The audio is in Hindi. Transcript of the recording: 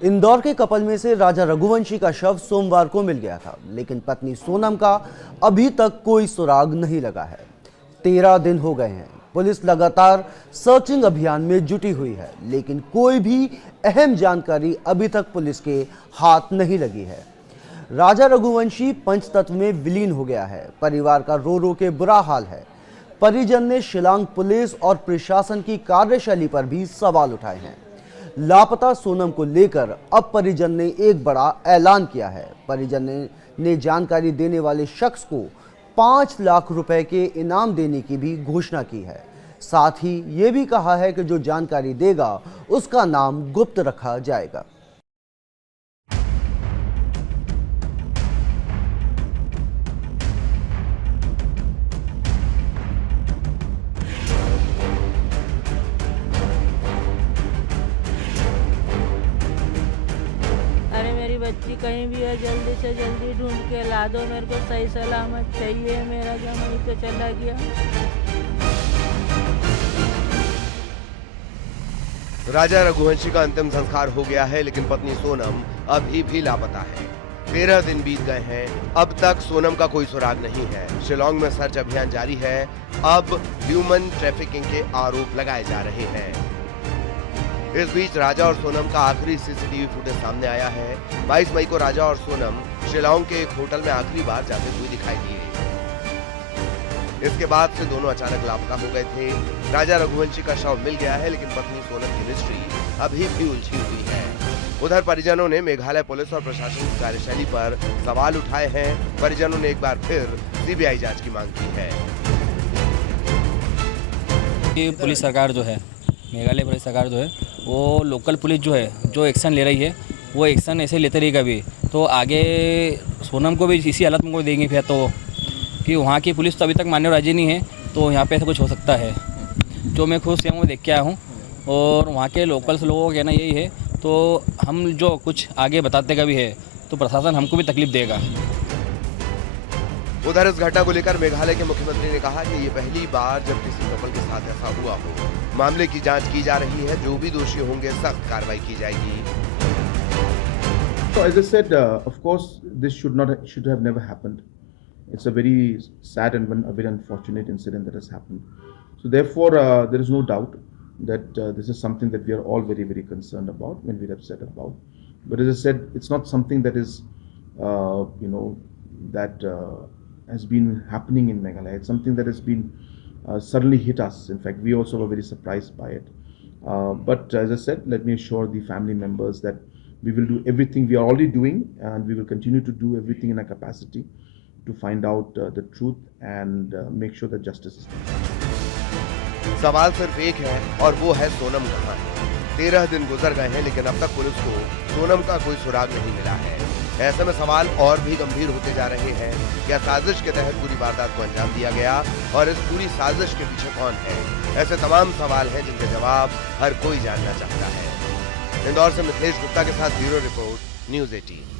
इंदौर के कपल में से राजा रघुवंशी का शव सोमवार को मिल गया था, लेकिन पत्नी सोनम का अभी तक कोई सुराग नहीं लगा है। 13 दिन हो गए हैं। पुलिस लगातार सर्चिंग अभियान में जुटी हुई है, लेकिन कोई भी अहम जानकारी अभी तक पुलिस के हाथ नहीं लगी है। राजा रघुवंशी पंचतत्व में विलीन हो गया है। परिवार का रो रो के बुरा हाल है। परिजन ने शिलांग पुलिस और प्रशासन की कार्यशैली पर भी सवाल उठाए हैं। लापता सोनम को लेकर अब परिजन ने एक बड़ा ऐलान किया है। परिजन ने जानकारी देने वाले शख्स को 5 लाख रुपए के इनाम देने की भी घोषणा की है। साथ ही ये भी कहा है कि जो जानकारी देगा उसका नाम गुप्त रखा जाएगा। अरे मेरी बच्ची कहीं भी है, जल्दी से जल्दी ढूंढ के ला दो, मेरे को सही सलामत चाहिए। मेरा जमाई तो चला गया। राजा रघुवंशी का अंतिम संस्कार हो गया है, लेकिन पत्नी सोनम अभी भी लापता है। 13 दिन बीत गए हैं, अब तक सोनम का कोई सुराग नहीं है। शिलांग में सर्च अभियान जारी है। अब ह्यूमन ट्रैफिकिंग के आरोप लगाए जा रहे हैं। इस बीच राजा और सोनम का आखिरी सीसीटीवी फुटेज सामने आया है। 22 मई को राजा और सोनम शिलांग के एक होटल में आखिरी बार जाते हुए दिखाई दिए। इसके बाद से दोनों अचानक लापता हो गए थे। राजा रघुवंशी का शव मिल गया है, लेकिन पत्नी सोनम की मिस्ट्री अभी भी उलझी हुई है। उधर परिजनों ने मेघालय पुलिस और प्रशासन की कार्यशैली पर सवाल उठाए हैं। परिजनों ने एक बार फिर सीबीआई जांच की मांग की है। पुलिस सरकार जो है, मेघालय पुलिस सरकार जो है, वो लोकल पुलिस जो है, जो एक्शन ले रही है, वो एक्शन ऐसे लेते रहेगा भी तो आगे सोनम को भी इसी हालत में को देंगे फिर तो, कि वहाँ की पुलिस तो अभी तक मानने राजी नहीं है। तो यहाँ पे ऐसा कुछ हो सकता है। जो मैं खुद से देख के आया हूँ और वहाँ के लोकल्स लोगों का कहना यही है। तो हम जो कुछ आगे बताते का भी है तो प्रशासन हमको भी तकलीफ देगा। उधर इस घटना को लेकर मेघालय के मुख्यमंत्री ने कहा कि ये पहली बार जब किसी कपल के साथ ऐसा हुआ हो। मामले की जांच की जा रही है। जो भी दोषी होंगे सख्त कार्रवाई की जाएगी। So as I said, of course, this should have never happened. It's a very sad and a very unfortunate incident that has happened. So therefore, there is no doubt that this is something that we are all very, very concerned about and we're upset about. But as I said, it's not something that is, that has been happening in Meghalaya. It's something that has been suddenly hit us. In fact, we also were very surprised by it. But as I said, let me assure the family members that we will do everything we are already doing, and we will continue to do everything in our capacity to find out the truth and make sure that justice is done. सवाल सिर्फ एक है और वो है सोनम कहाँ है। 13 दिन गुजर गए हैं, लेकिन अब तक पुलिस को सोनम का कोई सुराग नहीं मिला है। ऐसे में सवाल और भी गंभीर होते जा रहे हैं। क्या साजिश के तहत पूरी वारदात को अंजाम दिया गया और इस पूरी साजिश के पीछे कौन है? ऐसे तमाम सवाल हैं जिनके जवाब हर कोई जानना चाहता है। इंदौर से मिथिलेश गुप्ता के साथ ब्यूरो रिपोर्ट, न्यूज़ 18।